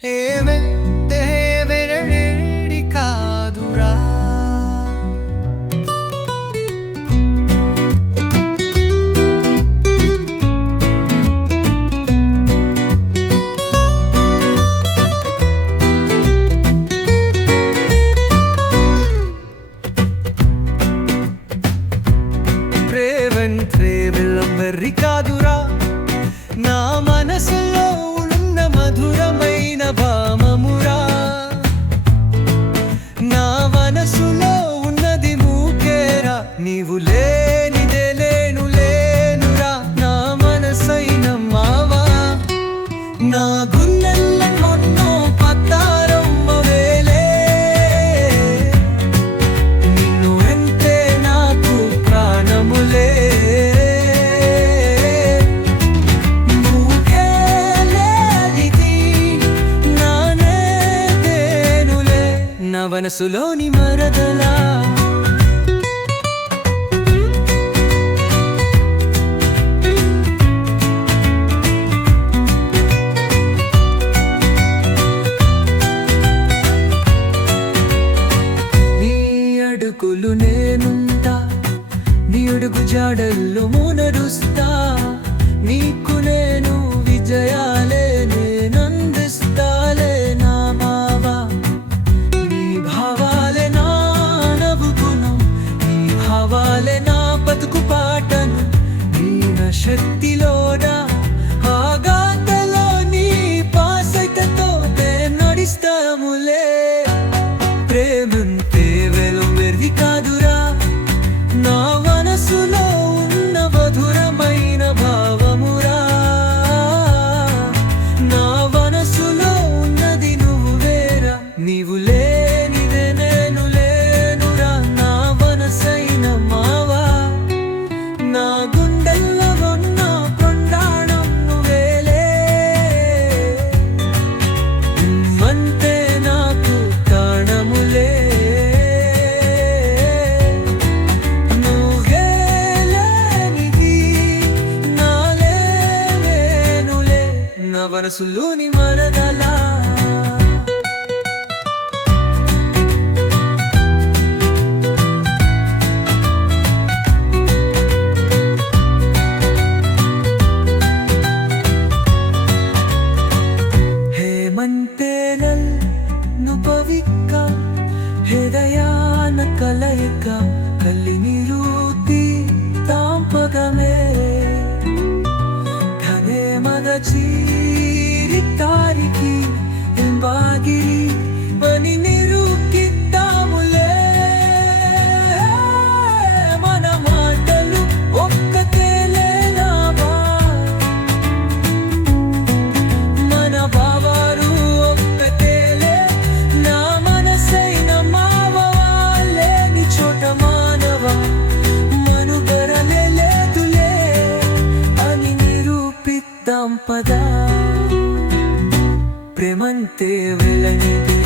ఏమంటే వెరడి కాదురా ప్రేమంటే వెల్లంబెర్రి కాదురా నా మనసులో ఉన్న మధురమైన భామమురా నా మనసులో ఉన్నది మూకేరా నీవు లేనిదే లేను లేనురా నా మనసైన మావా నా గుండెల్లో మొన్నో పత్తారమ్మవేలే నిన్ను అంటే నాకు ప్రాణములే నా మనసులోని మరదలా నీ అడుగులు నేనుంటా నీ అడుగు జాడల్లో నడుస్తా నీకు నేను విజయాలే నేనందిస్తాలే నా మావా నా బతుకు పాటను నీ శక్తిలోనా ఆగాతలో నీ పాసైతతో నడిస్తాములే ప్రేమంతే వెలువెర్రి కాదురా నా మనసులో ఉన్న మధురమైన భావమురా నా మనసులో ఉన్నది నువ్వేరా నీవు లేనిదే నేను లేనురా నా మనసైన మావా నా గుండెల్లో ఉన్న కొండాణం నువ్వేలే మంతే నాకు ప్రాణములే నువ్వే లేనిది నాలే లేనులే నా మనసులోని మరదలా ನುಪವಿಕ್ಕ ಹೃದಯಾನ ಕಲಯಿಕ ಕಲ್ಲಿ ನಿರೂತಿ ತಾಂಪಗಮೇ ಘನೆ ಮದ ಚೀರಿ ತಾರಿಕಿ ಎಂಬಾಗಿರಿ ಬನಿ ನಿರೂಕಿದ್ದಾములే మన మాటలు ఒక్కతేలేనావా మన బావారు ఒక్కతేలే నా మనసైన మావవాలే నీ చోట మానవా మనుగరలే లేదులే అని నిరూపిద్దాం పదా ప్రేమంతే వెలనిది